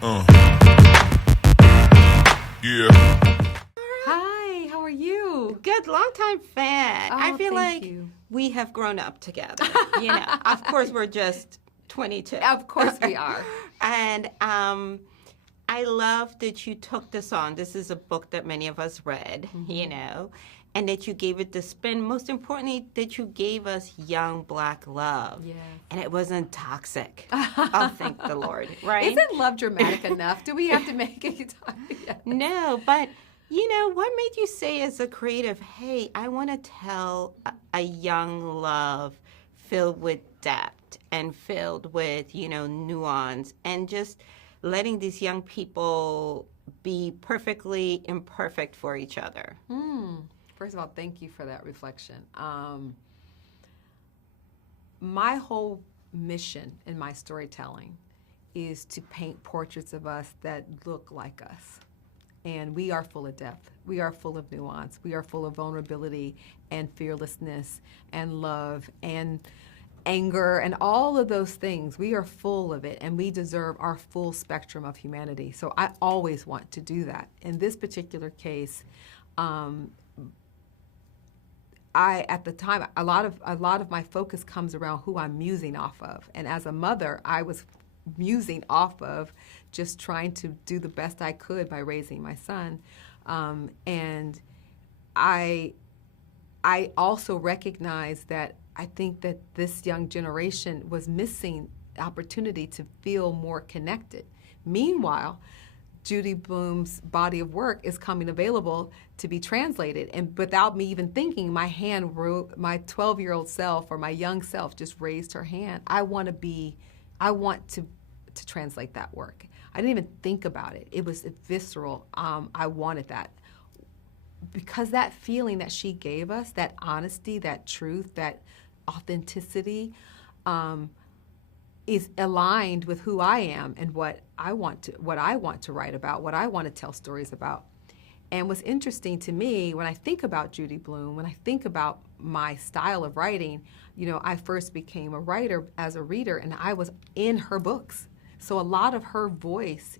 Uh, yeah. Hi, how are you? Good, longtime fan. I feel thank like you. we have grown up together. Of course, we're just 22. Of course we are. And I love that you took this on. This is a book that many of us read, and that you gave it the spin. Most importantly, that you gave us young Black love. Yes. And it wasn't toxic. Oh, thank the Lord, right? Isn't love dramatic enough? Do we have to make it? Yeah. No, but what made you say as a creative, hey, I want to tell a young love filled with depth and filled with, nuance and just letting these young people be perfectly imperfect for each other? First of all, thank you for that reflection. My whole mission in my storytelling is to paint portraits of us that look like us. And we are full of depth. We are full of nuance. We are full of vulnerability and fearlessness and love and anger and all of those things. We are full of it, and we deserve our full spectrum of humanity. So I always want to do that. In this particular case, at the time, a lot of my focus comes around who I'm musing off of. And as a mother, I was musing off of just trying to do the best I could by raising my son. And I also recognize that I think that this young generation was missing opportunity to feel more connected. Meanwhile, Judy Blume's body of work is coming available to be translated, and without me even thinking, my 12-year-old self or my young self just raised her hand. I want to translate that work. I didn't even think about it. It was visceral. I wanted that. Because that feeling that she gave us, that honesty, that truth, that authenticity, is aligned with who I am and what I want to write about, what I want to tell stories about. And what's interesting to me when I think about Judy Blume, when I think about my style of writing, I first became a writer as a reader, and I was in her books. So a lot of her voice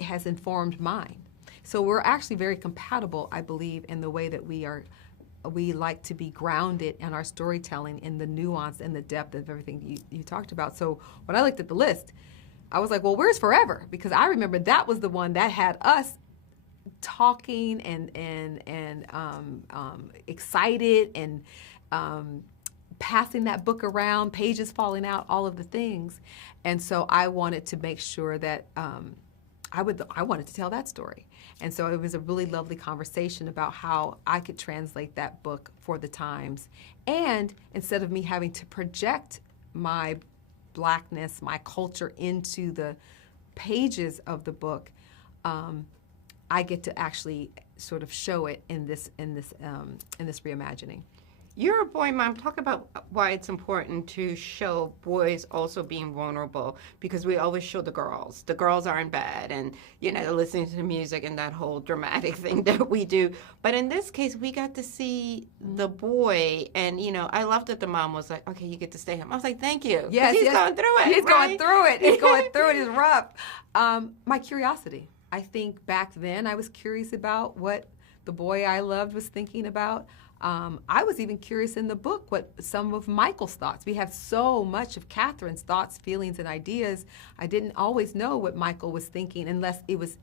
has informed mine. So we're actually very compatible, I believe, in the way that we like to be grounded in our storytelling, in the nuance and the depth of everything you talked about. So when I looked at the list, I was like, well, where's Forever? Because I remember that was the one that had us talking and excited and passing that book around, pages falling out, all of the things. And so I wanted to make sure that I wanted to tell that story. And so it was a really lovely conversation about how I could translate that book for the times. And instead of me having to project my Blackness, my culture into the pages of the book, I get to actually sort of show it in this reimagining. You're a boy mom. Talk about why it's important to show boys also being vulnerable, because we always show the girls. The girls aren't bad, and they're listening to the music and that whole dramatic thing that we do. But in this case, we got to see the boy, and I love that the mom was like, "Okay, you get to stay home." I was like, "Thank you." Yes, he's going through it. He's right? going through it. He's going through it. It's rough. My curiosity. I think back then I was curious about what the boy I loved was thinking about. I was even curious in the book what some of Michael's thoughts. We have so much of Catherine's thoughts, feelings, and ideas. I didn't always know what Michael was thinking unless it was,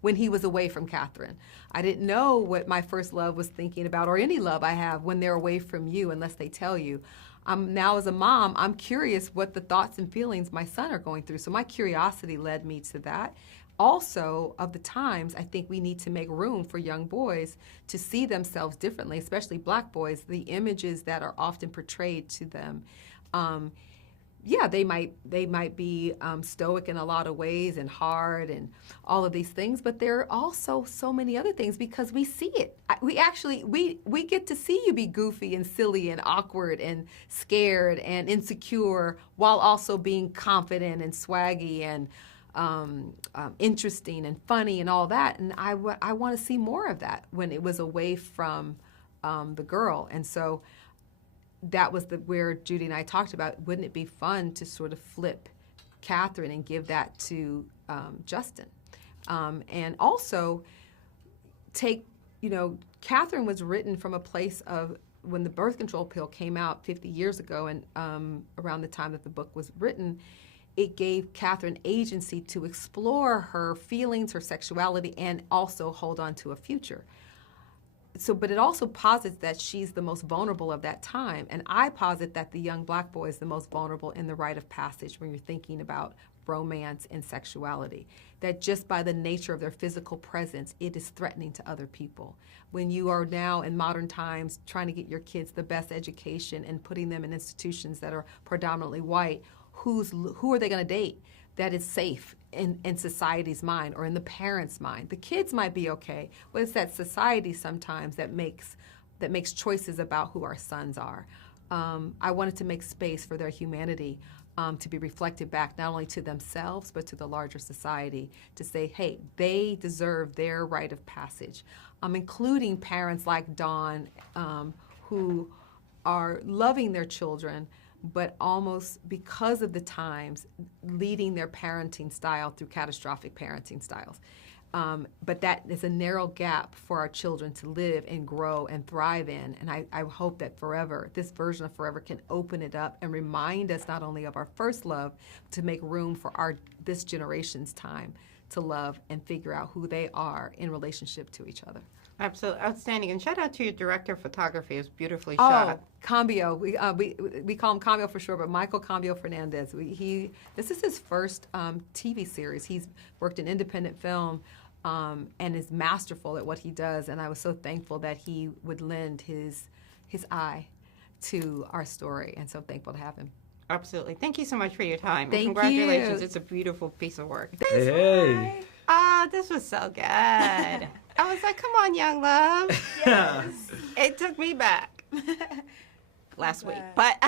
when he was away from Catherine. I didn't know what my first love was thinking about, or any love I have when they're away from you, unless they tell you. Now as a mom, I'm curious what the thoughts and feelings my son are going through. So my curiosity led me to that. Also, of the times, I think we need to make room for young boys to see themselves differently, especially Black boys. The images that are often portrayed to them, they might be stoic in a lot of ways and hard and all of these things, but there are also so many other things because we see it. We get to see you be goofy and silly and awkward and scared and insecure while also being confident and swaggy and interesting and funny and all that, and I want to see more of that when it was away from the girl. And so that was where Judy and I talked about, wouldn't it be fun to sort of flip Catherine and give that to Justin. And also take, Catherine was written from a place of when the birth control pill came out 50 years ago, and around the time that the book was written, it gave Catherine agency to explore her feelings, her sexuality, and also hold on to a future. So, but it also posits that she's the most vulnerable of that time. And I posit that the young black boy is the most vulnerable in the rite of passage when you're thinking about romance and sexuality. That just by the nature of their physical presence, it is threatening to other people. When you are now in modern times trying to get your kids the best education and putting them in institutions that are predominantly white, who are they going to date that is safe in society's mind or in the parents' mind? The kids might be okay, but it's that society sometimes that makes choices about who our sons are. I wanted to make space for their humanity to be reflected back not only to themselves but to the larger society, to say, hey, they deserve their rite of passage, including parents like Dawn who are loving their children, but almost because of the times, leading their parenting style through catastrophic parenting styles. But that is a narrow gap for our children to live and grow and thrive in. And I hope that Forever, this version of Forever, can open it up and remind us not only of our first love, to make room for this generation's time to love and figure out who they are in relationship to each other. Absolutely outstanding, and shout out to your director of photography. It was beautifully Oh, shot. Cambio. We call him Cambio for sure, but Michael Cambio Fernandez. This is his first TV series. He's worked in independent film and is masterful at what he does. And I was so thankful that he would lend his eye to our story, and so thankful to have him. Absolutely. Thank you so much for your time. Thank and congratulations. you. It's a beautiful piece of work. Hey. Ah, this was so good. I was like, come on, young love. Yes. It took me back last week. But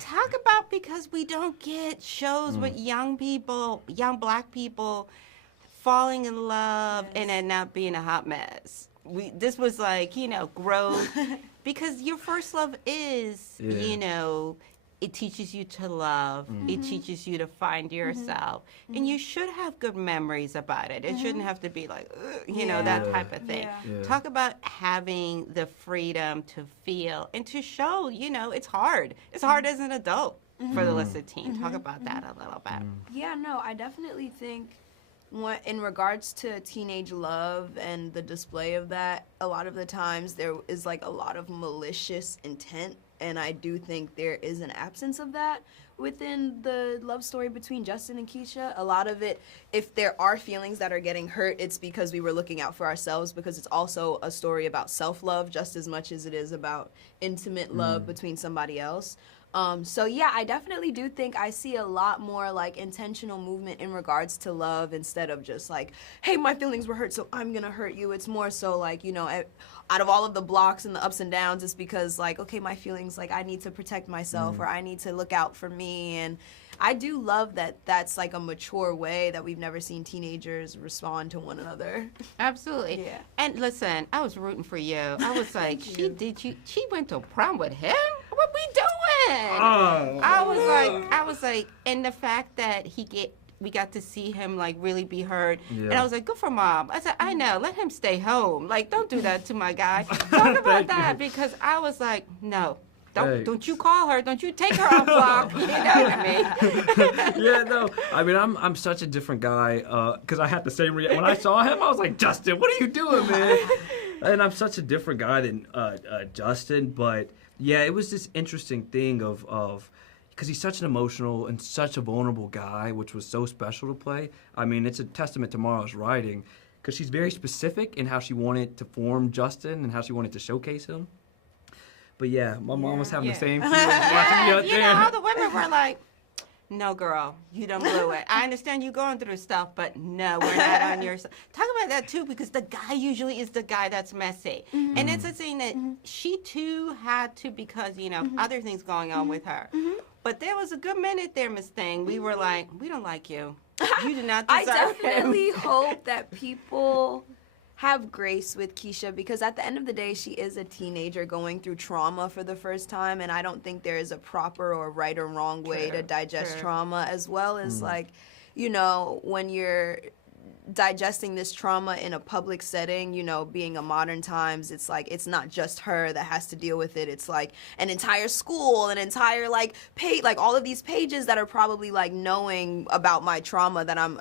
talk about, because we don't get shows with young people, young black people falling in love and then not being a hot mess. This was like, growth. Because your first love is, it teaches you to love. It teaches you to find yourself. And you should have good memories about it. It shouldn't have to be like, that type of thing. Yeah. Talk about having the freedom to feel and to show, it's hard. It's hard as an adult for the illicit teen. Talk about that a little bit. Yeah, no, I definitely think in regards to teenage love and the display of that, a lot of the times there is like a lot of malicious intent, and I do think there is an absence of that within the love story between Justin and Keisha. A lot of it, if there are feelings that are getting hurt, it's because we were looking out for ourselves, because it's also a story about self-love just as much as it is about intimate love between somebody else. So yeah, I definitely do think I see a lot more like intentional movement in regards to love, instead of just like, hey, my feelings were hurt, so I'm gonna hurt you. It's more so like, out of all of the blocks and the ups and downs, it's because like, okay, my feelings, like I need to protect myself or I need to look out for me. And I do love that that's like a mature way that we've never seen teenagers respond to one another. Absolutely. Yeah. And listen, I was rooting for you. I was like, she went to prom with him? What we doing? Oh. I was like, and the fact that we got to see him like really be hurt. Yeah. And I was like, good for Mom. I said, I know, let him stay home. Like, don't do that to my guy. Talk about that, because I was like, no. Don't you call her. Don't you take her off block. You know what I mean? Yeah, no. I mean, I'm such a different guy because I had the same reaction. When I saw him, I was like, Justin, what are you doing, man? And I'm such a different guy than Justin. But, yeah, it was this interesting thing of because he's such an emotional and such a vulnerable guy, which was so special to play. I mean, it's a testament to Mara's writing, because she's very specific in how she wanted to form Justin and how she wanted to showcase him. But yeah, my mom was having the same feelings watching me out there. All the women were like, no, girl, you don't blew it. I understand you going through stuff, but no, we're not on your side. Talk about that, too, because the guy usually is the guy that's messy. And it's a thing that she, too, had to, because, other things going on with her. But there was a good minute there, Miss Thing. We were like, we don't like you. You do not deserve I definitely hope that people have grace with Keisha, because at the end of the day, she is a teenager going through trauma for the first time, and I don't think there is a proper or right or wrong way to digest trauma, as well as like, you know, when you're digesting this trauma in a public setting, you know, being a modern times, it's like it's not just her that has to deal with it. It's like an entire school, an entire like page, like all of these pages that are probably like knowing about my trauma that I'm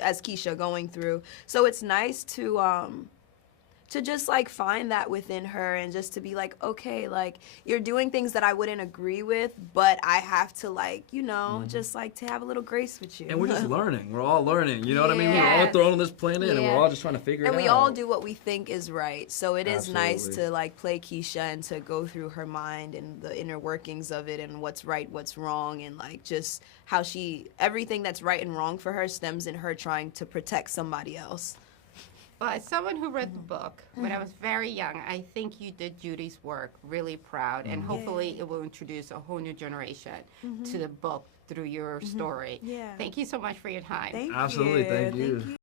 as Keisha going through. So it's nice to just like find that within her, and just to be like, okay, like you're doing things that I wouldn't agree with, but I have to like, you know, just like to have a little grace with you. And we're just learning. We're all learning. You know what I mean? We're all Yes. thrown on this planet, and we're Yeah. all just trying to figure it out. And we all do what we think is right. So it is nice Absolutely. to like play Keisha and to go through her mind and the inner workings of it, and what's right, what's wrong, and like just how everything that's right and wrong for her stems in her trying to protect somebody else. Well, as someone who read the book when I was very young, I think you did Judy's work really proud, and hopefully it will introduce a whole new generation to the book through your story. Yeah. Thank you so much for your time. Absolutely, thank you.